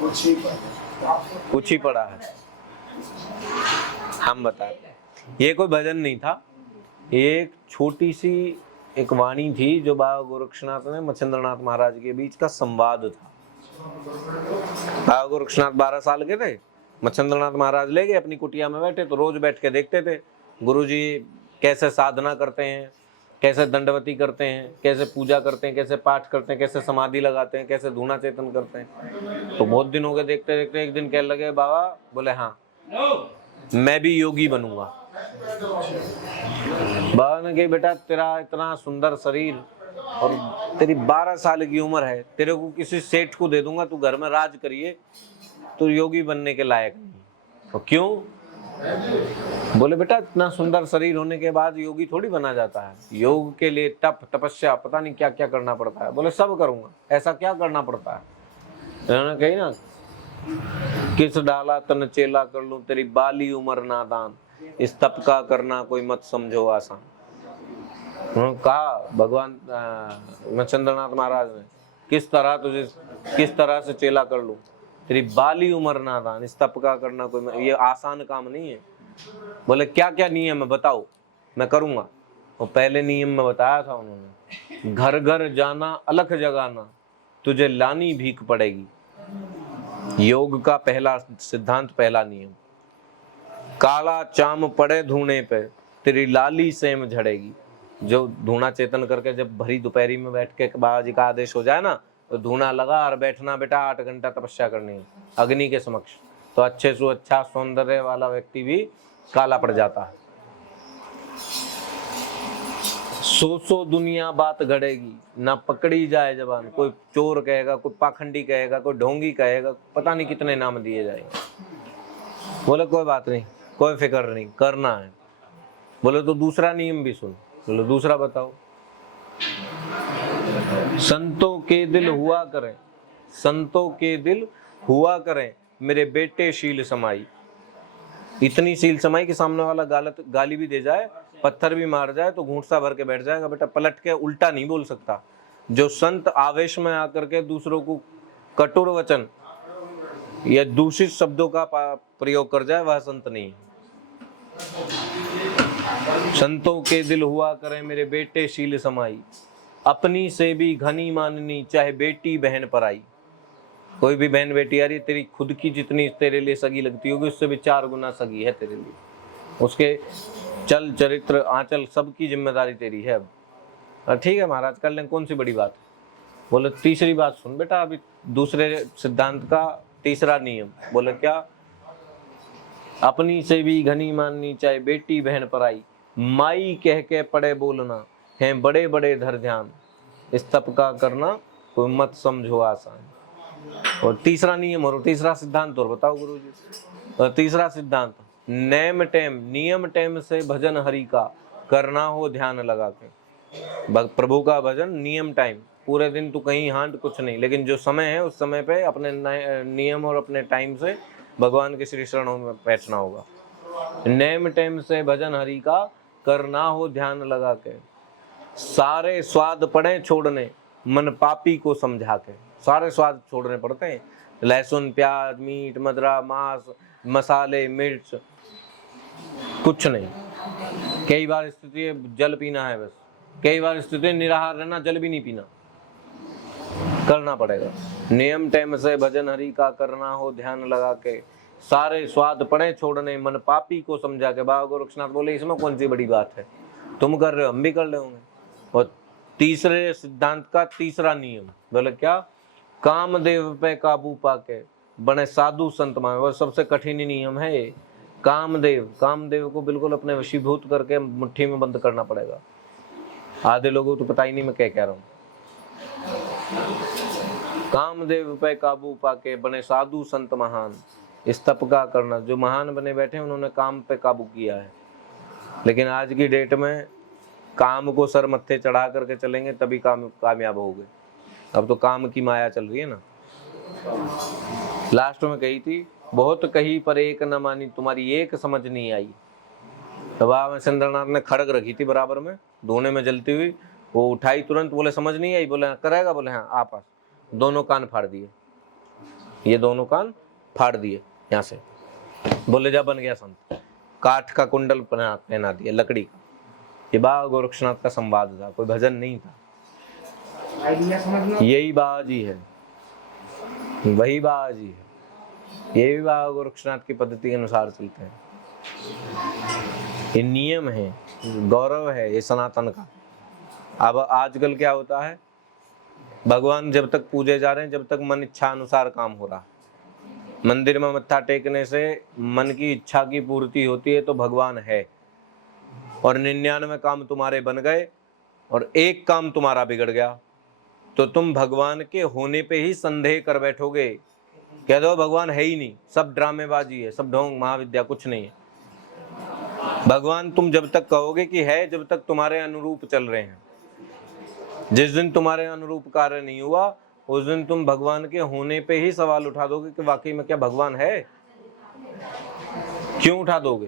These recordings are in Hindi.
कुछ ही पढ़ा है। हम बता, ये कोई भजन नहीं था, एक छोटी सी एक वाणी थी जो बाबा गोरक्षनाथ ने मच्छिंद्रनाथ महाराज के बीच का संवाद था। बाबा गोरक्षनाथ 12 साल के थे, मच्छिंद्रनाथ महाराज ले गए अपनी कुटिया में बैठे, तो रोज बैठ के देखते थे गुरुजी कैसे साधना करते हैं, कैसे दंडवती करते हैं, कैसे पूजा करते हैं, कैसे पाठ करते हैं, कैसे समाधि लगाते हैं, कैसे धूना चेतन करते हैं। तो बहुत दिन हो गए देखते देखते, एक दिन कहने लगे बाबा, बोले हाँ मैं भी योगी बनूंगा। बाबा ने कहा बेटा तेरा इतना सुंदर शरीर और तेरी 12 साल की उम्र है, तेरे को किसी सेठ को दे दूंगा, तू घर में राज करिए, तो योगी बनने के लायक नहीं। तो क्यों? बोले बेटा इतना सुंदर शरीर होने के बाद योगी थोड़ी बना जाता है, योग के लिए तप तपस्या पता नहीं क्या क्या करना पड़ता है। बोले सब करूंगा, ऐसा क्या करना पड़ता है? उन्होंने कही ना, किस डाला तन चेला कर लूं, तेरी बाली उम्र नादान, इस तप का करना कोई मत समझो आसान। उन्होंने कहा भगवान मच्छिंद्रनाथ महाराज ने, किस तरह से चेला कर लूं, तेरी बाली उम्र नादान, इस तप का करना कोई ये आसान काम नहीं है। बोले क्या क्या नियम है बताओ, मैं करूंगा। वो पहले नियम में बताया था उन्होंने, घर घर जाना अलख जगाना, तुझे लानी भीख पड़ेगी। योग का पहला सिद्धांत, पहला नियम, काला चाम पड़े धूने पे, तेरी लाली सेम झड़ेगी। जो धूना चेतन करके जब भरी दोपहरी में बैठ के बाबा जी का आदेश हो जाए ना, तो धूना लगा और बैठना बेटा 8 घंटा तपस्या करनी है अग्नि के समक्ष, तो अच्छे से अच्छा सौंदर्य वाला व्यक्ति भी काला पड़ जाता है। सो दुनिया बात गड़ेगी, ना पकड़ी जाए जबान, कोई चोर कहेगा, कोई पाखंडी कहेगा, कोई ढोंगी कहेगा, पता नहीं कितने नाम दिए जाएंगे। बोले कोई बात नहीं, कोई फिक्र नहीं, करना है। बोले तो दूसरा नियम भी सुन। बोले दूसरा बताओ। संतों के दिल हुआ करें, संतों के दिल हुआ करें, मेरे बेटे शील समाई। इतनी शील समाई कि सामने वाला गाली भी दे जाए, पत्थर भी मार जाए तो घूंसा भर के बैठ जाएगा, बेटा पलट के उल्टा नहीं बोल सकता। जो संत आवेश में आकर के दूसरों को कटुर वचन या दूषित शब्दों का प्रयोग कर जाए, वह संत नहीं है। संतों के दिल हुआ करें, मेरे बेटे शील समाई, अपनी से भी घनी माननी, चाहे बेटी बहन पराई। कोई भी बहन बेटी आ रही, तेरी खुद की जितनी तेरे लिए सगी लगती होगी, उससे भी 4 गुना सगी है तेरे लिए। उसके चल चरित्र आंचल सबकी जिम्मेदारी तेरी है। अब ठीक है महाराज कर लें, कौन सी बड़ी बात है। बोले तीसरी बात सुन बेटा, अभी दूसरे सिद्धांत का तीसरा नियम। बोले क्या? अपनी से भी घनी माननी, चाहे बेटी बहन पराई, माई कह के पड़े बोलना, है बड़े बड़े धर ध्यान, इस तप का करना कोई मत समझो आसान। और तीसरा नियम और तीसरा सिद्धांत और बताओ गुरुजी। और तीसरा सिद्धांत, नेम टेम, नियम टेम से भजन हरि का, करना हो ध्यान लगा के। प्रभु का भजन नियम टाइम, पूरे दिन तू कहीं हांड कुछ नहीं, लेकिन जो समय है उस समय पे अपने नियम और अपने टाइम से भगवान के श्री चरणों में बैठना होगा। नेम टेम से भजन हरि का, करना हो ध्यान लगा के, सारे स्वाद पड़े छोड़ने, मन पापी को समझा के। सारे स्वाद छोड़ने पड़ते हैं, लहसुन प्याज मीट मदरा मांस मसाले मिर्च कुछ नहीं। कई बार स्थिति है जल पीना है बस, कई बार स्थिति निराहार रहना, जल भी नहीं पीना, करना पड़ेगा। नियम टाइम से भजन हरि का, करना हो ध्यान लगा के, सारे स्वाद पड़े छोड़ने, मन पापी को समझा के। बाबा गोरक्षनाथ बोले इसमें कौन सी बड़ी बात है, तुम कर रहे हो हम भी कर ले होंगे। और तीसरे सिद्धांत का तीसरा नियम, बोले क्या? कामदेव पे काबू पाके, बने साधु संत मान। वो सबसे कठिन नियम है ये। कामदेव को बिल्कुल अपने वशीभूत करके मुट्ठी में बंद करना पड़ेगा। आधे लोगों को तो पता ही नहीं मैं क्या कह रहा हूँ। कामदेव पे काबू पाके, बने साधु संत महान, इस तप का करना। जो महान बने बैठे उन्होंने काम पे काबू किया है। लेकिन आज की डेट में काम को सर मत्थे चढ़ा करके चलेंगे तभी कामयाब होगे। अब तो काम की माया चल रही है ना। लास्ट में कही थी, बहुत कही पर एक न मानी, तुम्हारी एक समझ नहीं आई। तो बाबा मच्छिंद्रनाथ ने खड़ग रखी थी बराबर में, धोने में जलती हुई, वो उठाई तुरंत, बोले समझ नहीं आई। बोले करेगा? बोले हाँ, आप दोनों कान फाड़ दिए। ये दोनों कान फाड़ दिए यहाँ से, बोले जा बन गया संत। काठ का कुंडल पहना दिया, लकड़ी का। ये बाबा गोरक्षनाथ का संवाद था, कोई भजन नहीं था। यही बाबा जी है, वही बाबा जी है। ये भी बाबा गोरक्षनाथ की पद्धति के अनुसार चलते हैं। ये नियम है, गौरव है ये सनातन का। अब आजकल क्या होता है, भगवान जब तक पूजे जा रहे हैं, जब तक मन इच्छा अनुसार काम हो रहा है। मंदिर में मत्था टेकने से मन की इच्छा की पूर्ति होती है तो भगवान है, और 99 काम तुम्हारे बन गए और एक काम तुम्हारा बिगड़ गया तो तुम भगवान के होने पे ही संदेह कर बैठोगे, कह दो भगवान है ही नहीं, सब ड्रामेबाजी है, सब ढोंग महाविद्या, कुछ नहीं है। भगवान तुम जब तक कहोगे कि है, जब तक तुम्हारे अनुरूप चल रहे हैं। जिस दिन तुम्हारे अनुरूप कार्य नहीं हुआ, उस दिन तुम भगवान के होने पे ही सवाल उठा दोगे कि वाकई में क्या भगवान है। क्यों उठा दोगे?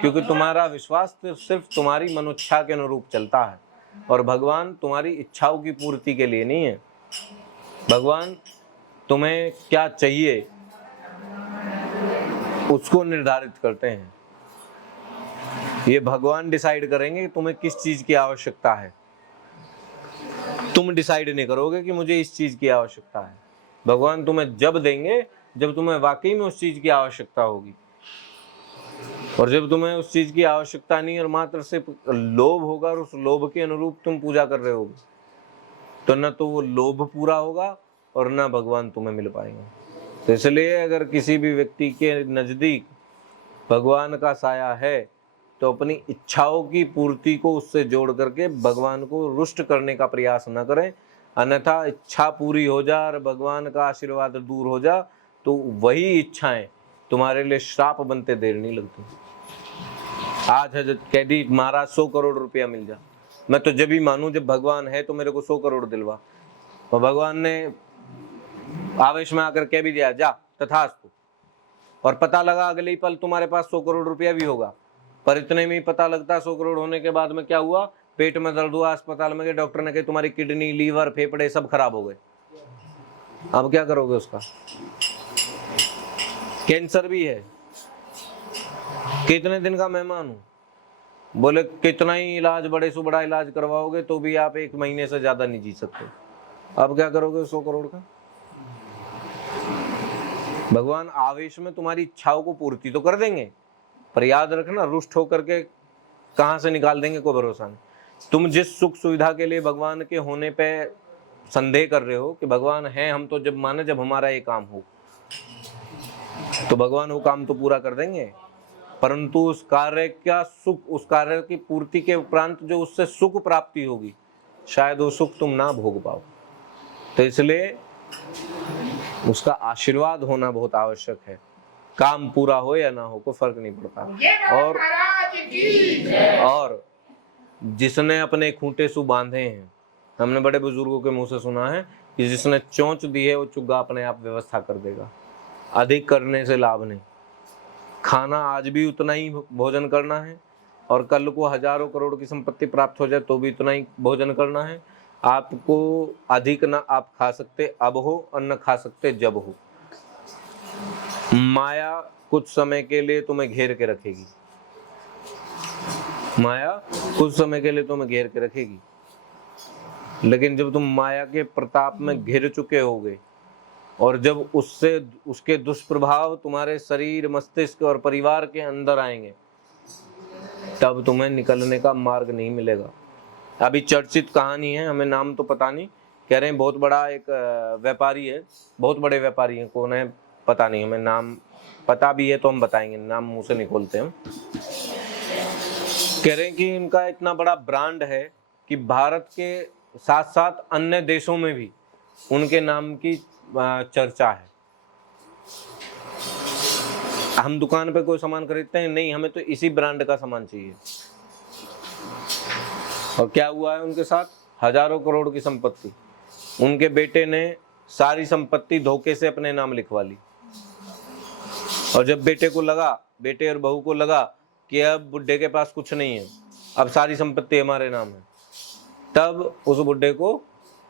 क्योंकि तुम्हारा विश्वास सिर्फ तुम्हारी मनोच्छा के अनुरूप चलता है, और भगवान तुम्हारी इच्छाओं की पूर्ति के लिए नहीं है। भगवान तुम्हें क्या चाहिए उसको निर्धारित करते हैं। ये भगवान डिसाइड करेंगे कि तुम्हें किस चीज की आवश्यकता है। तुम डिसाइड नहीं करोगे कि मुझे इस चीज की आवश्यकता है। भगवान तुम्हें जब देंगे जब तुम्हें वाकई में उस चीज की आवश्यकता होगी, और जब तुम्हें उस चीज की आवश्यकता नहीं और मात्र सिर्फ लोभ होगा और उस लोभ के अनुरूप तुम पूजा कर रहे होगे, तो न तो वो लोभ पूरा होगा और न भगवान तुम्हें मिल पाएंगे। तो इसलिए अगर किसी भी व्यक्ति के नजदीक भगवान का साया है तो अपनी इच्छाओं की पूर्ति को उससे जोड़ करके भगवान को रुष्ट करने का प्रयास न करें, अन्यथा इच्छा पूरी हो जा और भगवान का आशीर्वाद दूर हो जा तो वही इच्छाएं तुम्हारे लिए श्राप बनते देर नहीं लगती। आज हजरत कह दी महाराज 100 करोड़ रुपया मिल जा, मैं तो जब भी मानूं जब भगवान है तो मेरे को 100 करोड़ दिलवा। तो भगवान ने आवेश में आकर कह भी दिया जा तथास्तु, और पता लगा अगले ही पल तुम्हारे पास 100 करोड़ रुपया भी होगा। पर इतने में ही पता लगता 100 करोड़ होने के बाद में क्या हुआ, पेट में दर्द हुआ, अस्पताल में गए, डॉक्टर ने कहा तुम्हारी किडनी लीवर फेफड़े सब खराब हो गए। अब क्या करोगे? उसका कैंसर भी है, कितने दिन का मेहमान हूं, बोले कितना ही इलाज, बड़े से बड़ा इलाज करवाओगे तो भी आप 1 महीने से ज्यादा नहीं जी सकते। अब क्या करोगे 100 करोड़ का? भगवान आवेश में तुम्हारी इच्छाओं को पूर्ति तो कर देंगे, पर याद रखना रुष्ट होकर के कहां से निकाल देंगे कोई भरोसा नहीं। तुम जिस सुख सुविधा के लिए भगवान के होने पे संदेह कर रहे हो कि भगवान है, हम तो जब माने जब हमारा ये काम हो, तो भगवान वो काम तो पूरा कर देंगे, परंतु उस कार्य का सुख, उस कार्य की पूर्ति के उपरांत जो उससे सुख प्राप्ति होगी, शायद वो सुख तुम ना भोग पाओ। तो इसलिए उसका आशीर्वाद होना बहुत आवश्यक है। काम पूरा हो या ना हो कोई फर्क नहीं पड़ता। और जिसने अपने खूंटे सु बांधे हैं, हमने बड़े बुजुर्गों के मुंह से सुना है कि जिसने चोंच दी है वो चुग्गा अपने आप व्यवस्था कर देगा। अधिक करने से लाभ नहीं। खाना आज भी उतना ही भोजन करना है, और कल को हजारों करोड़ की संपत्ति प्राप्त हो जाए तो भी उतना ही भोजन करना है। आपको अधिक ना आप खा सकते अब हो, और न खा सकते जब हो। माया कुछ समय के लिए तुम्हें घेर के रखेगी, माया कुछ समय के लिए तुम्हें घेर के रखेगी, लेकिन जब तुम माया के प्रताप में घिर चुके होगे और जब उससे उसके दुष्प्रभाव तुम्हारे शरीर, मस्तिष्क और परिवार के अंदर आएंगे, तब तुम्हें निकलने का मार्ग नहीं मिलेगा। अभी चर्चित कहानी है, हमें नाम तो पता नहीं, कह रहे हैं बहुत बड़ा एक व्यापारी है, बहुत बड़े व्यापारी हैं, कौन है पता नहीं, हमें नाम पता भी है तो हम बताएंगे, नाम मुंह से नहीं खोलते हम। कह रहे हैं कि इनका इतना बड़ा ब्रांड है कि भारत के साथ साथ अन्य देशों में भी उनके नाम की चर्चा है। हम दुकान पे कोई सामान खरीदते हैं, नहीं हमें तो इसी ब्रांड का सामान चाहिए। और क्या हुआ है उनके साथ? हजारों करोड़ की संपत्ति। उनके बेटे ने सारी संपत्ति धोखे से अपने नाम लिखवा ली, और जब बेटे को लगा, बेटे और बहू को लगा कि अब बुड्ढे के पास कुछ नहीं है, अब सारी संपत्ति हमारे नाम है, तब उस बुड्ढे को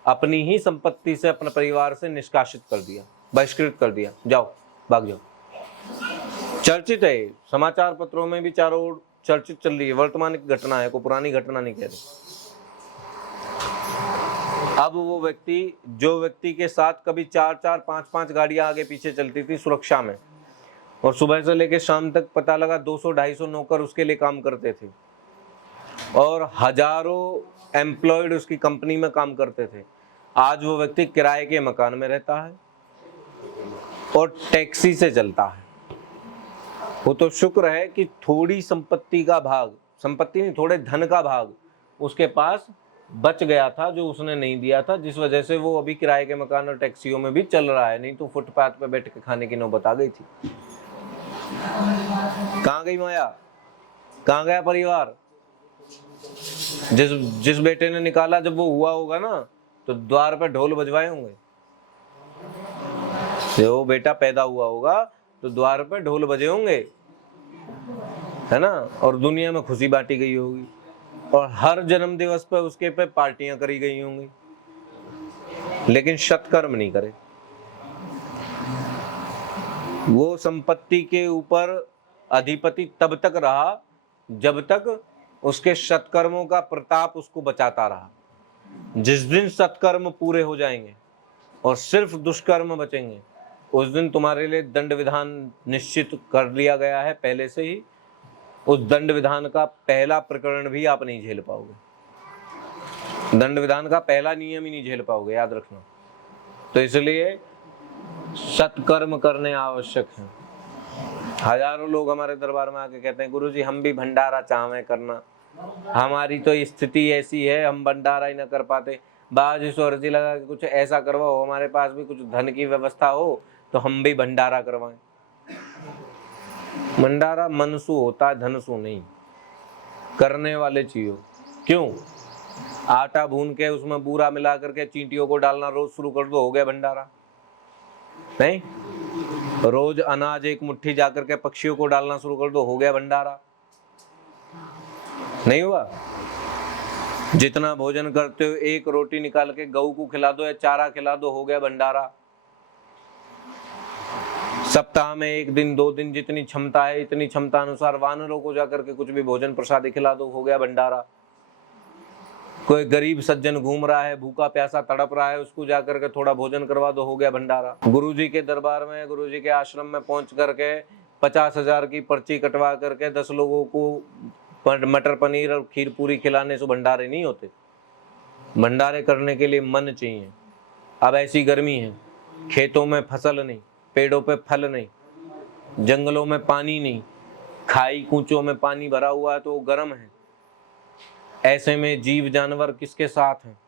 अपनी ही संपत्ति से, अपने परिवार से निष्कासित कर दिया। बहिष्कृत कर दिया, जाओ भाग जाओ। चर्चित है, समाचार पत्रों में भी चारों ओर चर्चित चल रही है, वर्तमान की घटना है, कोई पुरानी घटना नहीं कह रही। अब वो व्यक्ति, जो व्यक्ति के साथ कभी 4-4, 5-5 गाड़ियां आगे पीछे चलती थी सुरक्षा में, और सुबह से लेकर शाम तक पता लगा 200-250 नौकर उसके लिए काम करते थे और हजारों एम्प्लॉयड उसकी कंपनी में काम करते थे, आज वो व्यक्ति किराए के मकान में रहता है और टैक्सी से चलता है। वो तो शुक्र है कि थोड़ी संपत्ति का भाग, संपत्ति नहीं, थोड़े धन का भाग उसके पास बच गया था जो उसने नहीं दिया था, जिस वजह से वो अभी किराए के मकान और टैक्सियों में भी चल रहा है, नहीं तो फुटपाथ पे बैठ के खाने की नौबत आ गई थी। कहाँ गई माया, कहाँ गया परिवार? जिस बेटे ने निकाला, जब वो हुआ होगा ना तो द्वार पे ढोल बजवाए होंगे। जब वो बेटा पैदा हुआ होगा तो द्वार पे ढोल बजे होंगे, है ना, और दुनिया में खुशी बांटी गई होगी और हर जन्म दिवस पे उसके पे पार्टियां करी गई होंगी, लेकिन सत्कर्म नहीं करे। वो संपत्ति के ऊपर अधिपति तब तक रहा जब तक उसके सत्कर्मों का प्रताप उसको बचाता रहा। जिस दिन सत्कर्म पूरे हो जाएंगे और सिर्फ दुष्कर्म बचेंगे, उस दिन तुम्हारे लिए दंड विधान निश्चित कर लिया गया है पहले से ही। उस दंड विधान का पहला प्रकरण भी आप नहीं झेल पाओगे, दंड विधान का पहला नियम ही नहीं झेल पाओगे, याद रखना। तो इसलिए सत्कर्म करने आवश्यक है। हजारों लोग हमारे दरबार में आके कहते हैं, गुरुजी हम भी भंडारा चाहें करना, हमारी तो स्थिति ऐसी है, हम भंडारा ही ना कर पाते। बाजी सो अर्जी लगा के कुछ ऐसा करवाओ, हमारे पास भी कुछ धन की व्यवस्था हो तो हम भी भंडारा करवाएं। भंडारा मनसू होता है, धनसू नहीं। करने वाले चाहिए। क्यों? आटा भून के उसमें बूरा मिला करके चींटियों को डालना रोज शुरू कर दो, हो गया भंडारा। नहीं, रोज अनाज एक मुट्ठी जाकर के पक्षियों को डालना शुरू कर दो, हो गया भंडारा। नहीं हुआ? जितना भोजन करते हो एक रोटी निकाल के गऊ को खिला दो या चारा खिला दो, हो गया भंडारा। सप्ताह में 1 दिन 2 दिन जितनी क्षमता है, इतनी क्षमता अनुसार वानरों को जाकर के कुछ भी भोजन प्रसादी खिला दो, हो गया भंडारा। कोई गरीब सज्जन घूम रहा है, भूखा प्यासा तड़प रहा है, उसको जाकर के थोड़ा भोजन करवा दो, हो गया भंडारा। गुरुजी के दरबार में, गुरुजी के आश्रम में पहुंच करके 50,000 की पर्ची कटवा करके 10 लोगों को मटर पनीर और खीर पूरी खिलाने से भंडारे नहीं होते। भंडारे करने के लिए मन चाहिए। अब ऐसी गर्मी है, खेतों में फसल नहीं, पेड़ों पे फल नहीं, जंगलों में पानी नहीं, खाई कूचों में पानी भरा हुआ है तो वो गर्म है। ऐसे में जीव जानवर किसके साथ हैं?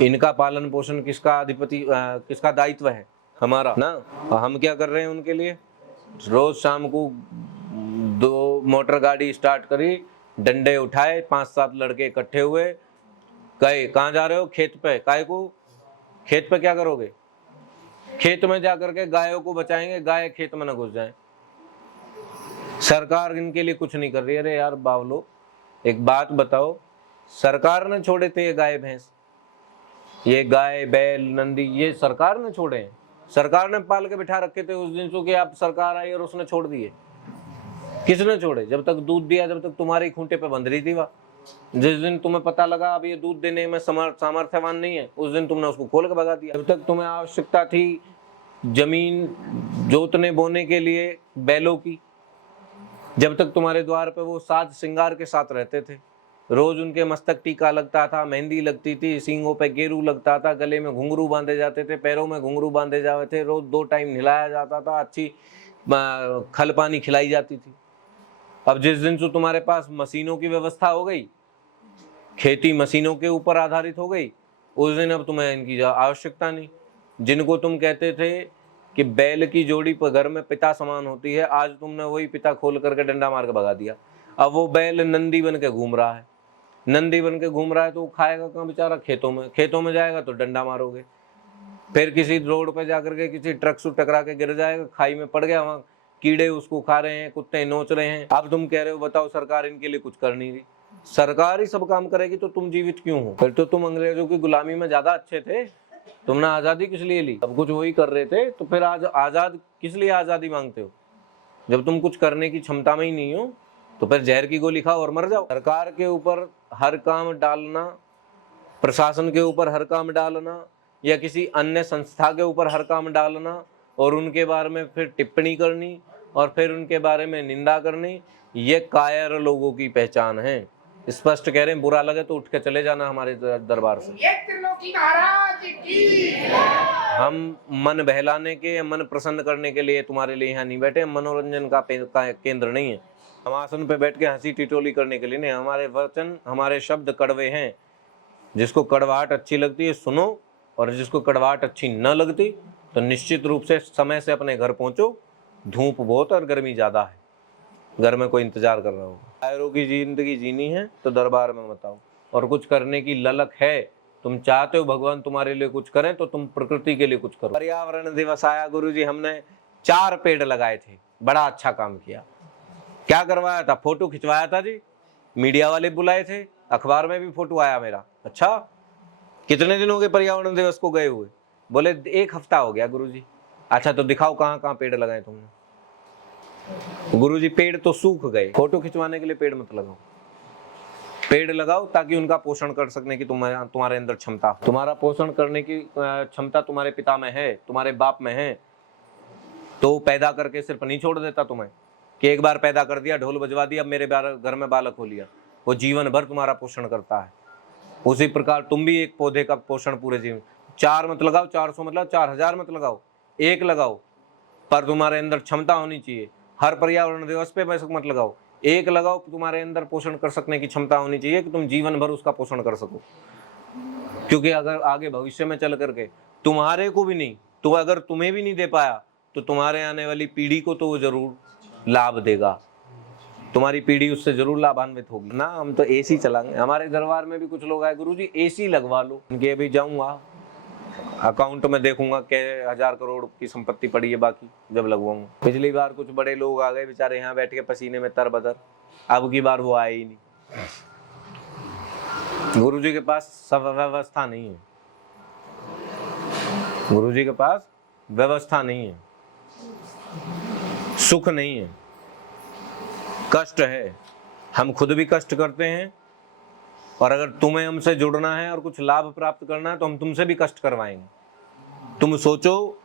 इनका पालन पोषण किसका किसका दायित्व है? हमारा ना। हम क्या कर रहे हैं उनके लिए? रोज शाम को 2 मोटर गाड़ी स्टार्ट करी, डंडे उठाए, 5-7 लड़के इकट्ठे हुए, गए। कहाँ जा रहे हो? खेत पे। काय को? खेत पे क्या करोगे? खेत में जाकर के गायों को बचाएंगे, गाय खेत में न घुस जाए। सरकार इनके लिए कुछ नहीं कर रही। अरे यार बावलो, एक बात बताओ, सरकार ने छोड़े थे ये गाय भैंस, ये गाय बैल नंदी, ये सरकार ने छोड़े हैं। सरकार ने पाल के बिठा रखे थे उस दिन से कि आप सरकार आई और उसने छोड़ दिए। किसने छोड़े? जब तक दूध दिया, जब तक तुम्हारे खूंटे पे बंध रही थी वह। जिस दिन तुम्हें पता लगा अब ये दूध देने में सामर्थ्यवान नहीं है, उस दिन तुमने उसको खोल के भगा दिया। जब तक तुम्हें आवश्यकता थी जमीन जोतने बोने के लिए बैलों की, जब तक तुम्हारे द्वार पे वो साज श्रृंगार के साथ रहते थे, रोज उनके मस्तक टीका लगता था, मेहंदी लगती थी, सींगों पे गेरू लगता था, गले में घुंघरू बांधे जाते थे, पैरों में घुंघरू बांधे जाते थे, रोज 2 टाइम नहलाया जाता था, अच्छी खल पानी खिलाई जाती थी। अब जिस दिन से तुम्हारे पास मशीनों की व्यवस्था हो गई, खेती मशीनों के ऊपर आधारित हो गई, उस दिन अब तुम्हें इनकी आवश्यकता नहीं। जिनको तुम कहते थे कि बैल की जोड़ी पर घर में पिता समान होती है, आज तुमने वही पिता खोल करके डंडा मार के भगा दिया। अब वो बैल नंदी बन के घूम रहा है, नंदी बन के घूम रहा है तो वो खाएगा कहाँ बेचारा? खेतों में। खेतों में जाएगा तो डंडा मारोगे, फिर किसी रोड पे जाकर के किसी ट्रक से टकरा के गिर जाएगा, खाई में पड़ गया, वहाँ कीड़े उसको खा रहे हैं, कुत्ते नोच रहे हैं। अब तुम कह रहे हो बताओ सरकार इनके लिए कुछ कर नहीं रही। सरकार ही सब काम करेगी तो तुम जीवित क्यों हो? फिर तो तुम अंग्रेजों की गुलामी में ज्यादा अच्छे थे। तुमने आजादी किस लिए ली? सब कुछ वही कर रहे थे, तो फिर आज आजाद किस लिए आजादी मांगते हो? जब तुम कुछ करने की क्षमता में ही नहीं हो तो फिर जहर की गोली खाओ और मर जाओ। सरकार के ऊपर हर काम डालना, प्रशासन के ऊपर हर काम डालना, या किसी अन्य संस्था के ऊपर हर काम डालना और उनके बारे में फिर टिप्पणी करनी और फिर उनके बारे में निंदा करनी, ये कायर लोगों की पहचान है। स्पष्ट कह रहे हैं, बुरा लगे तो उठ के चले जाना हमारे दरबार से। हम मन बहलाने के, मन प्रसन्न करने के लिए तुम्हारे लिए यहाँ नहीं बैठे, मनोरंजन का केंद्र नहीं है। हम आसन पे बैठ के हंसी टिटोली करने के लिए नहीं। हमारे वचन, हमारे शब्द कड़वे हैं। जिसको कड़वाहट अच्छी लगती है सुनो, और जिसको कड़वाहट अच्छी न लगती तो निश्चित रूप से समय से अपने घर पहुंचो। धूप बहुत और गर्मी ज्यादा है, घर में कोई इंतजार कर रहा होगा। कायरों की जिंदगी जीनी है तो दरबार में मत आओ। और कुछ करने की ललक है, तुम चाहते हो भगवान तुम्हारे लिए कुछ करें, तो तुम प्रकृति के लिए कुछ करो। पर्यावरण दिवस आया गुरुजी, हमने 4 पेड़ लगाए थे, बड़ा अच्छा काम किया। क्या करवाया था? फोटो खिंचवाया था जी, मीडिया वाले बुलाए थे, अखबार में भी फोटो आया मेरा। अच्छा, कितने दिन हो गए पर्यावरण दिवस को गए हुए? बोले 1 हफ्ता हो गया गुरुजी। अच्छा, तो दिखाओ कहाँ कहाँ पेड़ लगाए तुमने? गुरुजी पेड़ तो सूख गए, फोटो खिंचवाने के लिए पेड़ मत लगाओ। पेड़ लगाओ ताकि उनका पोषण कर सकने की तुम्हारे अंदर क्षमता। तुम्हारा पोषण करने की क्षमता तुम्हारे पिता में है, तुम्हारे बाप में है, तो पैदा करके सिर्फ नहीं छोड़ देता तुम्हें कि एक बार पैदा कर दिया, ढोल बजवा दिया, अब मेरे घर में बालक हो लिया। वो जीवन भर तुम्हारा पोषण करता है। उसी प्रकार तुम भी एक पौधे का पोषण पूरे जीवन। 4 मत लगाओ, 400 मतलब 4000 मत लगाओ, 1 लगाओ, पर तुम्हारे अंदर क्षमता होनी चाहिए। हर पर्यावरण दिवस पे वैसे मत लगाओ, 1 लगाओ, तुम्हारे अंदर पोषण कर सकने की क्षमता होनी चाहिए कि तुम जीवन भर उसका पोषण कर सको। क्योंकि अगर आगे भविष्य में चल करके तुम्हारे को भी नहीं, तो अगर तुम्हें भी नहीं दे पाया तो तुम्हारे आने वाली पीढ़ी को तो वो जरूर लाभ देगा, तुम्हारी पीढ़ी उससे जरूर लाभान्वित होगी ना। हम तो एसी चलाएंगे। हमारे दरबार में भी कुछ लोग आए, गुरुजी एसी लगवा लो। उनके अभी जाऊंगा, अकाउंट में देखूंगा के 1000 करोड़ की संपत्ति पड़ी है, बाकी जब लगवाऊंगा। पिछली बार कुछ बड़े लोग आ गए बेचारे, यहाँ बैठ के पसीने में तरबतर। अब की बार वो आए ही नहीं। गुरुजी के पास सब व्यवस्था नहीं है, गुरुजी के पास व्यवस्था नहीं है, सुख नहीं है, कष्ट है। हम खुद भी कष्ट करते हैं, और अगर तुम्हें हमसे जुड़ना है और कुछ लाभ प्राप्त करना है तो हम तुमसे भी कष्ट करवाएंगे। तुम सोचो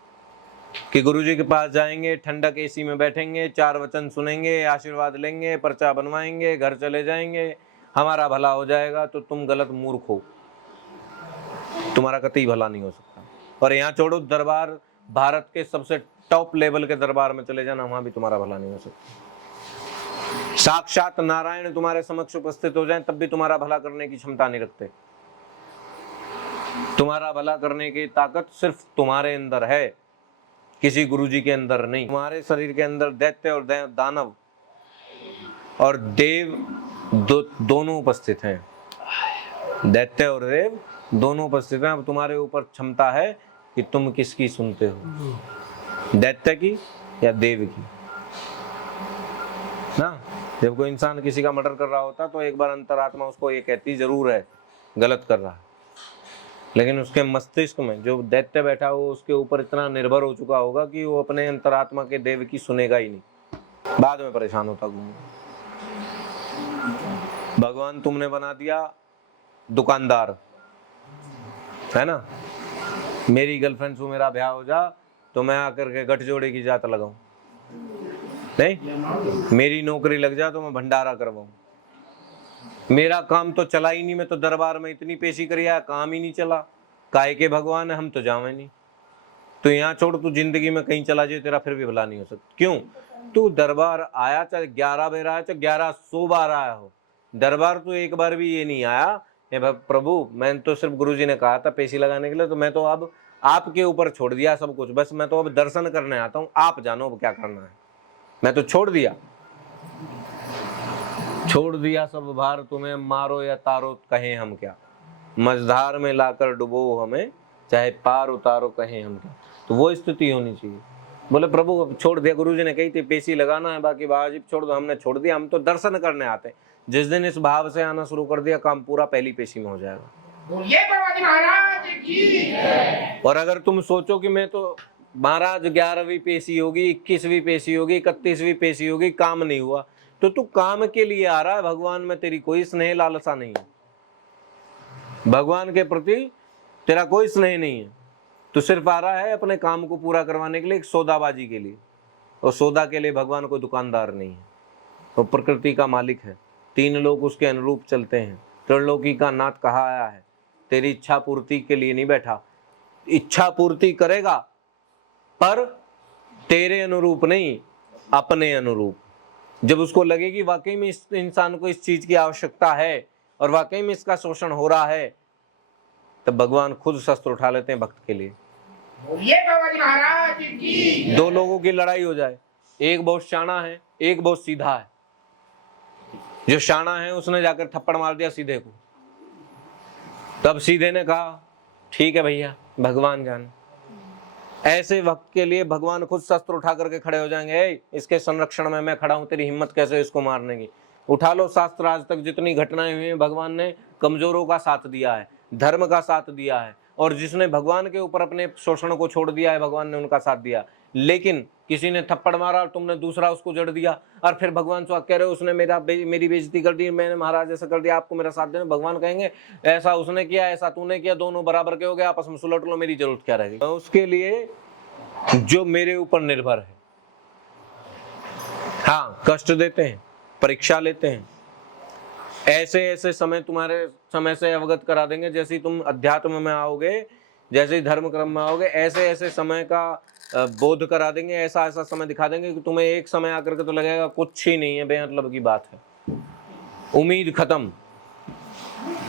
कि गुरुजी के पास जाएंगे, ठंडक एसी में बैठेंगे, 4 वचन सुनेंगे, आशीर्वाद लेंगे, पर्चा बनवाएंगे, घर चले जाएंगे, हमारा भला हो जाएगा, तो तुम गलत मूर्ख हो, तुम्हारा कतई भला नहीं हो सकता। और यहाँ छोड़ो, दरबार भारत के सबसे टॉप लेवल के दरबार में चले जाना, वहां भी तुम्हारा भला नहीं हो सकता। साक्षात नारायण तुम्हारे समक्ष उपस्थित हो जाएं, तब भी तुम्हारा भला करने की क्षमता नहीं रखते। तुम्हारा भला करने की ताकत सिर्फ तुम्हारे अंदर है, किसी गुरुजी के अंदर नहीं। तुम्हारे शरीर के अंदर दैत्य और दानव और देव दोनों उपस्थित हैं। दैत्य और देव दोनों उपस्थित हैं। अब तुम्हारे ऊपर क्षमता है कि तुम किसकी सुनते हो, दैत्य की या देव की ना। जब कोई इंसान किसी का मर्डर कर रहा होता तो एक बार अंतरात्मा उसको ये कहती जरूर है गलत कर रहा है, लेकिन उसके मस्तिष्क में जो दैत्य बैठा हो उसके ऊपर इतना निर्भर हो चुका होगा कि वो अपने अंतरात्मा के देव की सुनेगा ही नहीं, बाद में परेशान होता घूमेगा। भगवान तुमने बना दिया दुकानदार, है ना। मेरी गर्लफ्रेंड से मेरा ब्याह हो जा तो मैं आकर के गठजोड़े की जात लगाऊं, नहीं। मेरी नौकरी लग जा तो मैं भंडारा करवाऊं। मेरा काम तो चला ही नहीं, मैं तो दरबार में इतनी पेशी करिया, काम ही नहीं चला। काय के भगवान है, हम तो जावे नहीं। तो यहाँ छोड़, तू जिंदगी में कहीं चला जाए, तेरा फिर भी भला नहीं हो सकता। क्यों? तू दरबार आया चाहे 11 बार आया चाहे 1100 बार आया हो, दरबार तू एक बार भी ये नहीं आया प्रभु मैं तो सिर्फ गुरुजी ने कहा था पेशी लगाने के लिए, तो मैं तो अब आपके ऊपर छोड़ दिया सब कुछ, बस मैं तो अब दर्शन करने आता हूँ, आप जानो अब क्या करना है। मैं तो छोड़ दिया सब भार, तुम्हें मारो या तारो कहें हम क्या, मझधार में लाकर डुबो हमें, चाहे पार उतारो कहें हम क्या। तो वो स्थिति होनी चाहिए। बोले प्रभु अब छोड़ दिया, गुरुजी ने कही थी पेशी लगाना है, बाकी वाजिब छोड़ दो, हमने छोड़ दिया, हम तो दर्शन करने आते। जिस दिन इस भाव से आना शुरू कर दिया, काम पूरा पहली पेशी में हो जाएगा। बोलिए बाबाजी महाराज की। और अगर तुम सोचो कि मैं तो महाराज 11वीं पेशी होगी, 21वीं पेशी होगी, 31वीं पेशी होगी, काम नहीं हुआ, तो तू काम के लिए आ रहा है, भगवान में तेरी कोई स्नेह लालसा नहीं है, भगवान के प्रति तेरा कोई स्नेह नहीं है। तू सिर्फ आ रहा है अपने काम को पूरा करवाने के लिए, एक सौदाबाजी के लिए, और सौदा के लिए भगवान कोई दुकानदार नहीं है। वो प्रकृति का मालिक है, 3 लोग उसके अनुरूप चलते हैं। त्रिलोकी का नाथ कहा आया है, तेरी इच्छा पूर्ति के लिए नहीं बैठा, इच्छा पूर्ति करेगा पर तेरे अनुरूप नहीं, अपने अनुरूप। जब उसको लगे कि वाकई में इस इंसान को इस चीज की आवश्यकता है और वाकई में इसका शोषण हो रहा है, तब भगवान खुद शस्त्र उठा लेते हैं भक्त के लिए। बोलिए बाबाजी महाराज की। 2 लोगों की लड़ाई हो जाए, एक बहुत शाना है, एक बहुत सीधा है। जो शाना है उसने जाकर थप्पड़ मार दिया सीधे को, तब सीधे ने कहा ठीक है भैया, भगवान जाने। ऐसे वक्त के लिए भगवान खुद शस्त्र उठा करके खड़े हो जाएंगे, इसके संरक्षण में मैं खड़ा हूं, तेरी हिम्मत कैसे इसको मारने की। उठा लो शास्त्र, आज तक जितनी घटनाएं हुई हैं, भगवान ने कमजोरों का साथ दिया है, धर्म का साथ दिया है, और जिसने भगवान के ऊपर अपने शोषण को छोड़ दिया है, भगवान ने उनका साथ दिया। लेकिन किसी ने थप्पड़ मारा और तुमने दूसरा उसको जड़ दिया, और फिर भगवान से कह रहे हो उसने मेरी बेइज्जती कर दी, मैंने महाराज ऐसा कर दिया, आपको मेरा साथ देना। भगवान कहेंगे ऐसा उसने किया, ऐसा तूने किया, दोनों बराबर के हो गए, आपस में सुलट लो, मेरी जरूरत क्या रहेगी। उसके लिए जो मेरे ऊपर निर्भर है, हाँ कष्ट देते हैं, परीक्षा लेते हैं, ऐसे ऐसे समय तुम्हारे समय से अवगत करा देंगे। जैसे ही तुम अध्यात्म में आओगे, जैसे ही धर्म क्रम में आओगे, ऐसे ऐसे समय का बोध करा देंगे, ऐसा ऐसा समय दिखा देंगे कि तुम्हें एक समय आकर के तो लगेगा कुछ ही नहीं है, बेमतलब की बात है, उम्मीद खत्म।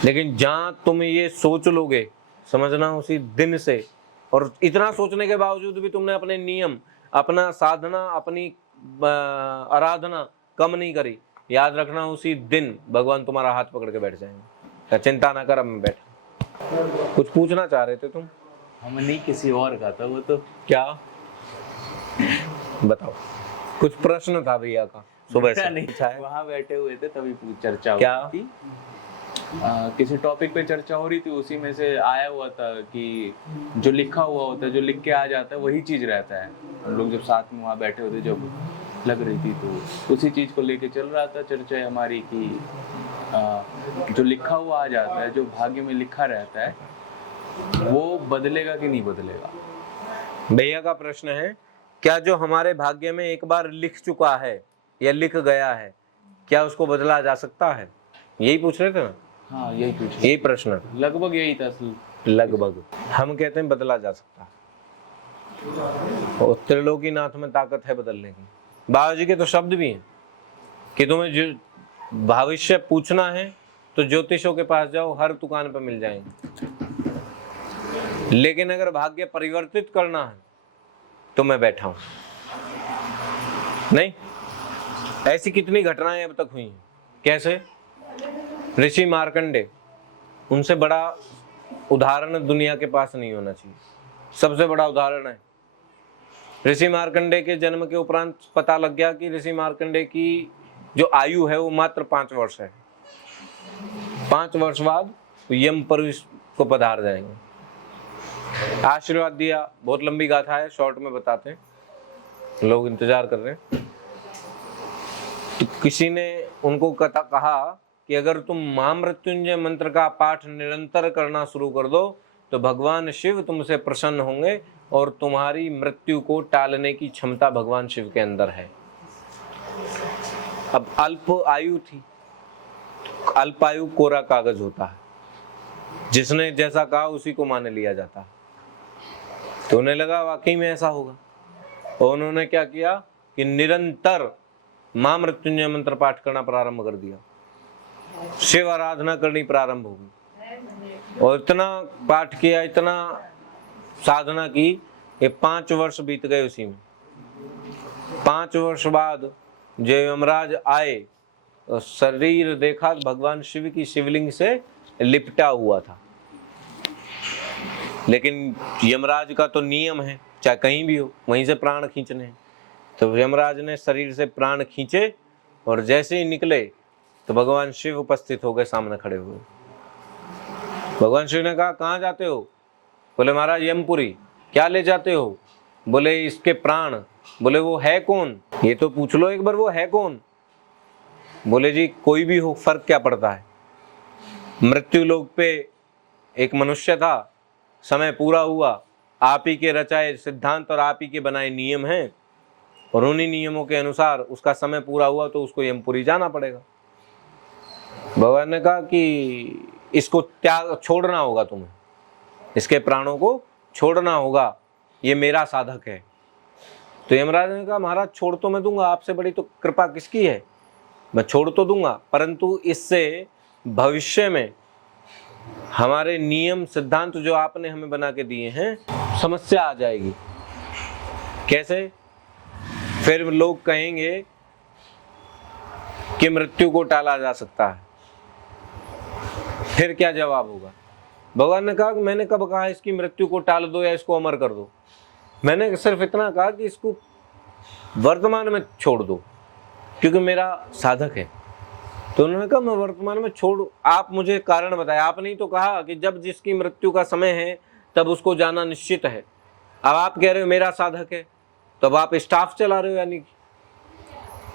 लेकिन जहां तुम ये सोच लोगे, समझना उसी दिन से, और इतना सोचने के बावजूद भी तुमने अपने नियम, अपना साधना, अपनी आराधना कम नहीं करी, याद रखना उसी दिन भगवान तुम्हारा हाथ पकड़ के बैठ जाएंगे। चिंता ना कर, अब मैं बैठा। कुछ पूछना चाह रहे थे तुम? हम नहीं, किसी और का था वो। तो क्या बताओ, कुछ प्रश्न था भैया का सुबह से? नहीं, वहाँ बैठे हुए थे तभी चर्चा क्या हो रही थी, किसी टॉपिक पे चर्चा हो रही थी, उसी में से आया हुआ था कि जो लिखा हुआ होता है, जो लिख के आ जाता है वही चीज रहता है। हम लोग जब साथ में वहाँ बैठे होते, जब लग रही थी, तो उसी चीज को लेके चल रहा था चर्चा हमारी कि जो लिखा हुआ आ जाता है, जो भाग्य में लिखा रहता है, वो बदलेगा कि नहीं बदलेगा। भैया का प्रश्न है, क्या जो हमारे भाग्य में एक बार लिख चुका है या लिख गया है, क्या उसको बदला जा सकता है? यही पूछ रहे थे ना? हाँ, यही पूछ, यही प्रश्न, लगभग यही था। लगभग हम कहते हैं बदला जा सकता है, और त्रिलोकीनाथ में ताकत है बदलने की। बाबा जी के तो शब्द भी हैं कि तुम्हें जो भविष्य पूछना है तो ज्योतिषों के पास जाओ, हर दुकान पर मिल जाएंगे। लेकिन अगर भाग्य परिवर्तित करना है तो मैं बैठा हूं। नहीं, ऐसी कितनी घटनाएं अब तक हुई हैं। कैसे? ऋषि मार्कंडे, उनसे बड़ा उदाहरण दुनिया के पास नहीं होना चाहिए, सबसे बड़ा उदाहरण है। ऋषि मार्कंडे के जन्म के उपरांत पता लग गया कि ऋषि मार्कंडे की जो आयु है वो मात्र 5 वर्ष है। 5 वर्ष बाद यम पर को पधार जाएंगे। आशीर्वाद दिया, बहुत लंबी गाथा है, शॉर्ट में बताते हैं, लोग इंतजार कर रहे हैं। तो किसी ने उनको कहा कि अगर तुम महामृत्युंजय मंत्र का पाठ निरंतर करना शुरू कर दो तो भगवान शिव तुमसे प्रसन्न होंगे और तुम्हारी मृत्यु को टालने की क्षमता भगवान शिव के अंदर है। अब अल्प आयु थी, अल्प आयु कोरा कागज होता है, जिसने जैसा कहा उसी को मान लिया जाता है। तो उन्हें लगा वाकई में ऐसा होगा, और उन्होंने क्या किया कि निरंतर महामृत्युंजय मंत्र पाठ करना प्रारंभ कर दिया, शिव आराधना करनी प्रारंभ हो गई, और इतना पाठ किया, इतना साधना की, ये 5 वर्ष बीत गए उसी में। 5 वर्ष बाद जब यमराज आए तो शरीर देखा भगवान शिव की शिवलिंग से लिपटा हुआ था। लेकिन यमराज का तो नियम है, चाहे कहीं भी हो वहीं से प्राण खींचने हैं। तो यमराज ने शरीर से प्राण खींचे और जैसे ही निकले तो भगवान शिव उपस्थित हो गए, सामने खड़े हुए। भगवान शिव ने कहा कहाँ जाते हो? बोले महाराज यमपुरी। क्या ले जाते हो? बोले इसके प्राण। बोले वो है कौन? ये तो पूछ लो एक बार, वो है कौन? बोले जी कोई भी हो, फर्क क्या पड़ता है। मृत्यु लोक पे एक मनुष्य था, समय पूरा हुआ, आप ही के रचाए सिद्धांत और आप ही के बनाए नियम हैं, और उन्हीं नियमों के अनुसार उसका समय पूरा हुआ तो उसको यमपुरी जाना पड़ेगा। भगवान ने कहा कि इसको त्याग छोड़ना होगा, तुम्हें इसके प्राणों को छोड़ना होगा, ये मेरा साधक है। तो यमराज ने कहा महाराज छोड़ तो मैं दूंगा, आपसे बड़ी तो कृपा किसकी है, मैं छोड़ तो दूंगा, परंतु इससे भविष्य में हमारे नियम सिद्धांत जो आपने हमें बना के दिए हैं, समस्या आ जाएगी। कैसे? फिर लोग कहेंगे कि मृत्यु को टाला जा सकता है, फिर क्या जवाब होगा? भगवान ने कहा मैंने कब कहा इसकी मृत्यु को टाल दो या इसको अमर कर दो? मैंने सिर्फ इतना कहा कि इसको वर्तमान में छोड़ दो, क्योंकि मेरा साधक है। तो उन्होंने कहा मैं वर्तमान में छोड़, आप मुझे कारण बताएं। आपने ही तो कहा कि जब जिसकी मृत्यु का समय है तब उसको जाना निश्चित है। अब आप कह रहे हो मेरा साधक है, तो अब आप स्टाफ चला रहे हो, यानी कि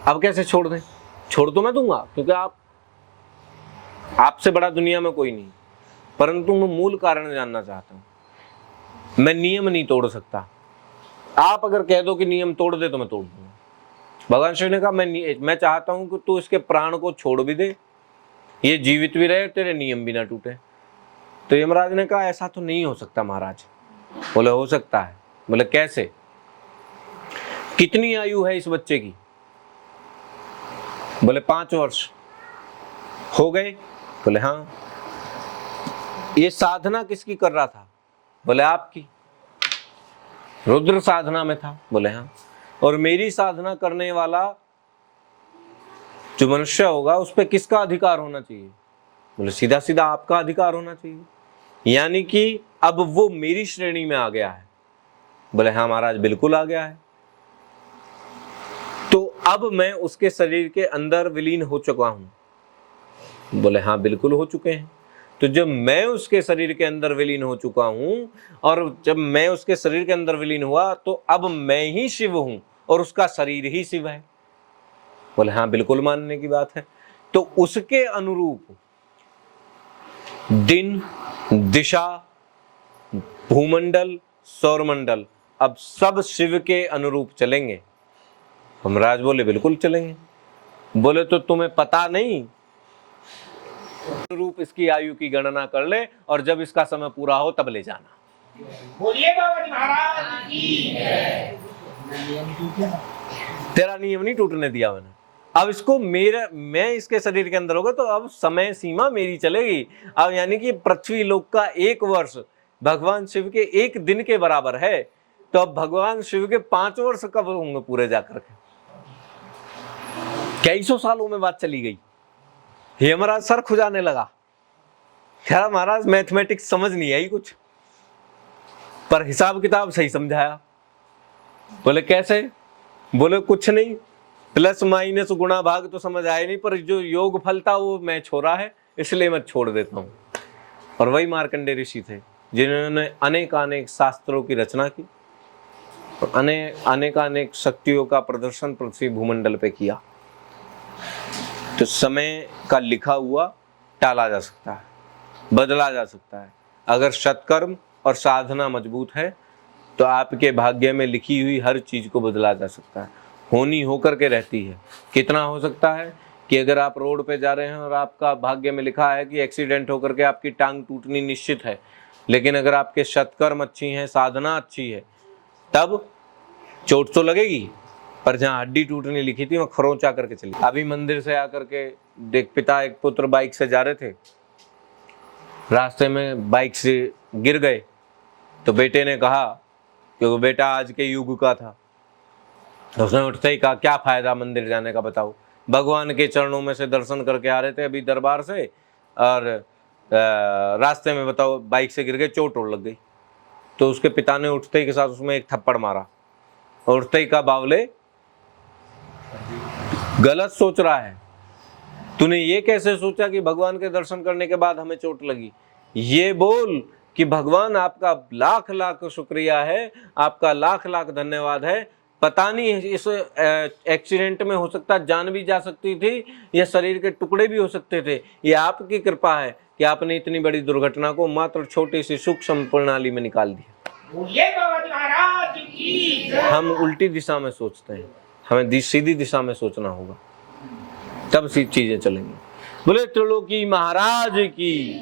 अब कैसे छोड़ दें? छोड़ तो मैं दूंगा, क्योंकि आपसे बड़ा दुनिया में कोई नहीं, परंतु मैं मूल कारण जानना चाहता हूं। मैं नियम नहीं तोड़ सकता। आप अगर कह दो कि नियम तोड़ दे तो मैं तोड़ दूंगा। भगवान शिव ने कहा मैं चाहता हूं कि तू इसके प्राण को छोड़ भी दे, ये जीवित भी रहे, तेरे नियम भी ना टूटे। तो यमराज ने कहा ऐसा तो नहीं हो सकता महाराज। बोले हो सकता है। बोले कैसे? कितनी आयु है इस बच्चे की? बोले 5 वर्ष हो गए। बोले हाँ। ये साधना किसकी कर रहा था? बोले आपकी। रुद्र साधना में था। बोले हाँ। और मेरी साधना करने वाला जो मनुष्य होगा उस पर किसका अधिकार होना चाहिए? बोले सीधा सीधा आपका अधिकार होना चाहिए, यानी कि अब वो मेरी श्रेणी में आ गया है। बोले हाँ महाराज बिल्कुल आ गया है। तो अब मैं उसके शरीर के अंदर विलीन हो चुका हूं। बोले हाँ बिल्कुल हो चुके हैं। तो जब मैं उसके शरीर के अंदर विलीन हो चुका हूं, और जब मैं उसके शरीर के अंदर विलीन हुआ, तो अब मैं ही शिव हूं और उसका शरीर ही शिव है। बोले हाँ बिल्कुल मानने की बात है। तो उसके अनुरूप दिन, दिशा, भूमंडल, सौरमंडल अब सब शिव के अनुरूप चलेंगे। हमराज बोले बिल्कुल चलेंगे। बोले तो तुम्हें पता नहीं? अनुरूप इसकी आयु की गणना कर ले, और जब इसका समय पूरा हो तब ले जाना। बोलिए बाबा जी महाराज की जय। तेरा नियम नहीं टूटने दिया मैंने। अब इसको मैं इसके शरीर के अंदर होगा तो अब समय सीमा मेरी चलेगी। अब यानी कि पृथ्वी लोक का 1 वर्ष भगवान शिव के 1 दिन के बराबर है। तो अब भगवान शिव के 5 वर्ष कब होंगे पूरे जाकर के? कई सौ सालों में बात चली गई। ये महाराज सर खुजाने लगा। क्या महाराज मैथमेटिक्स समझ नहीं आई कुछ, पर हिसाब किताब सही समझाया। बोले कैसे? बोले कुछ नहीं, प्लस माइनस गुणा भाग तो समझ आए नहीं, पर जो योग फल था वो मैं छोड़ा है, इसलिए मैं छोड़ देता हूं। और वही मार्कंडेय ऋषि थे जिन्होंने अनेक शास्त्रों की रचना की, अनेक शक्तियों का प्रदर्शन पृथ्वी भूमंडल पे किया। तो समय का लिखा हुआ टाला जा सकता है, बदला जा सकता है। अगर सत्कर्म और साधना मजबूत है तो आपके भाग्य में लिखी हुई हर चीज को बदला जा सकता है। होनी होकर के रहती है। कितना हो सकता है कि अगर आप रोड पे जा रहे हैं और आपका भाग्य में लिखा है कि एक्सीडेंट होकर के आपकी टांग टूटनी निश्चित है, लेकिन अगर आपके सत्कर्म अच्छी हैं, साधना अच्छी है, तब चोट तो लगेगी, पर जहाँ हड्डी टूटनी लिखी थी वहाँ खरोंच आकर के चली। अभी मंदिर से आकर के देख, पिता एक पुत्र बाइक से जा रहे थे, रास्ते में बाइक से गिर गए। तो बेटे ने कहा, क्योंकि बेटा आज के युग का था, तो उसने उठते ही कहा क्या फायदा मंदिर जाने का, बताओ। भगवान के चरणों में से दर्शन करके आ रहे थे अभी दरबार से, और रास्ते में बताओ बाइक से गिर गए, चोट लग गई। तो उसके पिता ने उठते ही के साथ उसमें एक थप्पड़ मारा, और उठते ही कहा बावले गलत सोच रहा है, तूने ये कैसे सोचा कि भगवान के दर्शन करने के बाद हमें चोट लगी? ये बोल कि भगवान आपका लाख लाख शुक्रिया है, आपका लाख लाख धन्यवाद है। पता नहीं इस एक्सीडेंट में हो सकता जान भी जा सकती थी या शरीर के टुकड़े भी हो सकते थे। ये आपकी कृपा है कि आपने इतनी बड़ी दुर्घटना को मात्र छोटी सी सूक्ष्म प्रणाली में निकाल दिया। बोलिए बाबा महाराज की जय। हम उल्टी दिशा में सोचते हैं, हमें सीधी दिशा में सोचना होगा, तब सी चीजें चलेंगी। बोले त्रिलोकी महाराज की